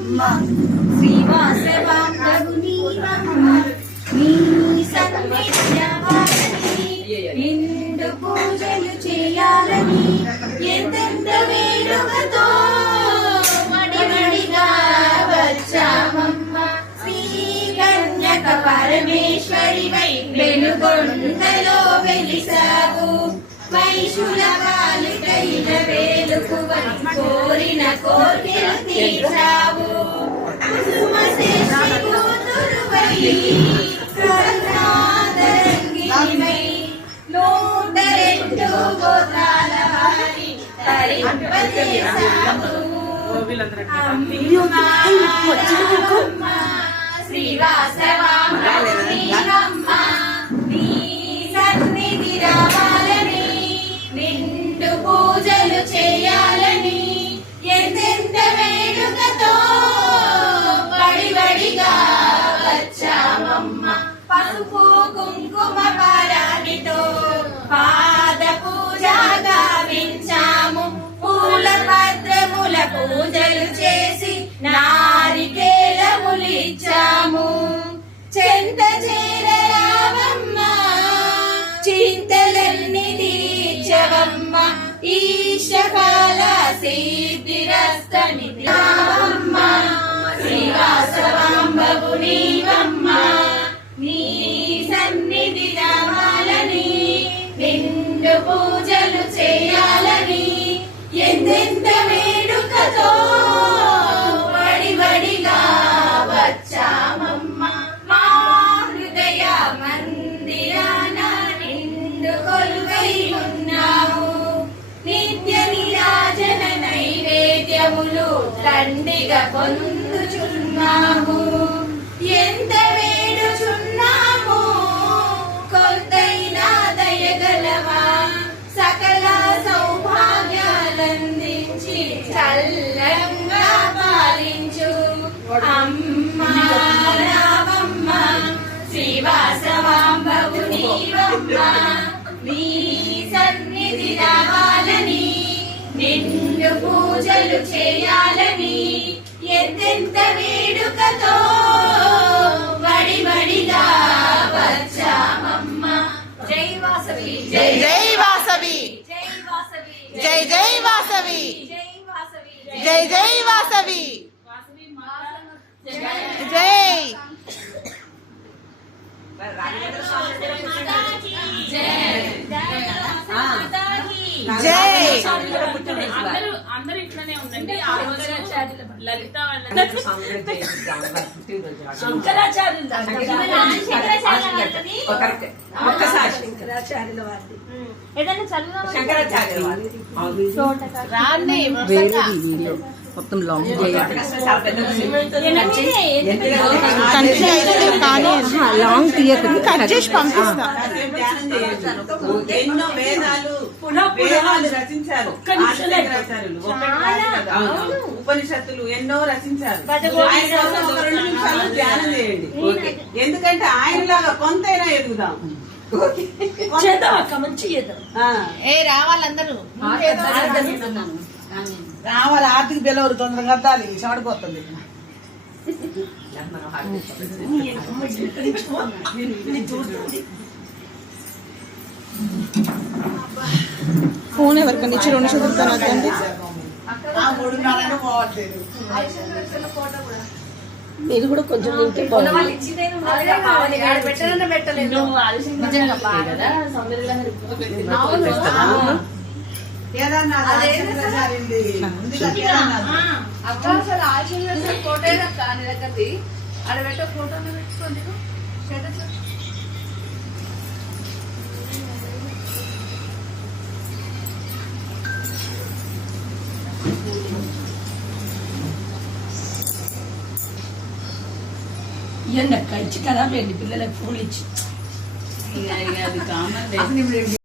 నీవమ్మ శ్రీవాసవాంగవు నీవమ్మ నీ సన్నిధ్యవాలని నిండు పూజలు చేయాలని ఎంతెంత వేడుకతో మడిమడిగా వచ్చామమ్మ శ్రీ కన్యక పరమేశ్వరివై వెలుగొండలో వెలిసావు వైశుల పాలికైన వేలుకువని కోరిన కోరికలు తీర్చావు కుసుమ శేషి కూతురువై కరుణాదరంగిణివై 102 గోత్రాల వారి తరింపజేశావు అమ్మ శ్రీవాసవాంగ శ్రీరమ్మ నీ సన్నిధి రావాలని నిండు పూజలు చేయాలని ఎంతెంత వేడుకతో వడివడిగా వచ్చామమ్మ పసుపు కుంకుమ పారాణితో పాద పూజ గావించాము పూల పత్రముల పూజలు చేసి నారికేలములిచ్చాము చెంత చేరరావమ్మ చింతలన్నీ తీర్చవమ్మ ఈశకాల సిద్ధిరస్తని రావమ్మ శ్రీవాసవాంబవు నీవమ్మ నీ సన్నిధి రావాలని నిండు పూజలు చేయాలని ఎంతెంత వేడుకతో వడివడిగా వచ్చామమ్మ మా హృదయ మందిరాన నిండు కొలువై ఉన్నావు నిత్య నిరాజన నైవేద్యములు దండిగా పొందుచున్నాము ఎంత వేడుచున్నాము కొల్తైనా దయగలవా సకల సౌభాగ్యాలందించి చల్లంగా పాలించు అమ్మా రావమ్మ శ్రీవాసవాంబవు నీవమ్మ నీ సన్నిధి రావాలని నిండు పూజలు చేయాలని ఎంతెంత వేడుకతో వడివడిగా వచ్చామమ్మ జై వాసవి జై జై వాసవి జై వాసవి జై జై వాసవి జై వాసవి జై జై వాసవి జై జై అందరూ ఇట్లనే ఉండండి. లలిత వాళ్ళ మొత్తం లాంగ్ లాంగ్ తీయకు కట్ చేసి పంపిస్తా. ఎన్నో వేదాలు రచించారు, ఉపనిషత్తులు ఎన్నో రచించారు. ఆయన కోసం ఒక 2 నిమిషాలు ధ్యానం చేయండి. ఎందుకంటే ఆయనలాగా కొంతైనా ఎదుగుదాం. రావాలందరూ రావాలి. ఆర్థిక బెలవరు తొందరగా కట్టాలి, చెమడిపోతుంది. ఫోన్ ఎవరికన్నా ఇచ్చి 2 నిమిషాలు అద్దండి. ఇది కూడా కొంచెం ఆడబెట్ట ఫోటోలు పెట్టుకోండి. ఇచ్చి కదా పిల్లలకు ఫోన్లు ఇచ్చి అది కామన్.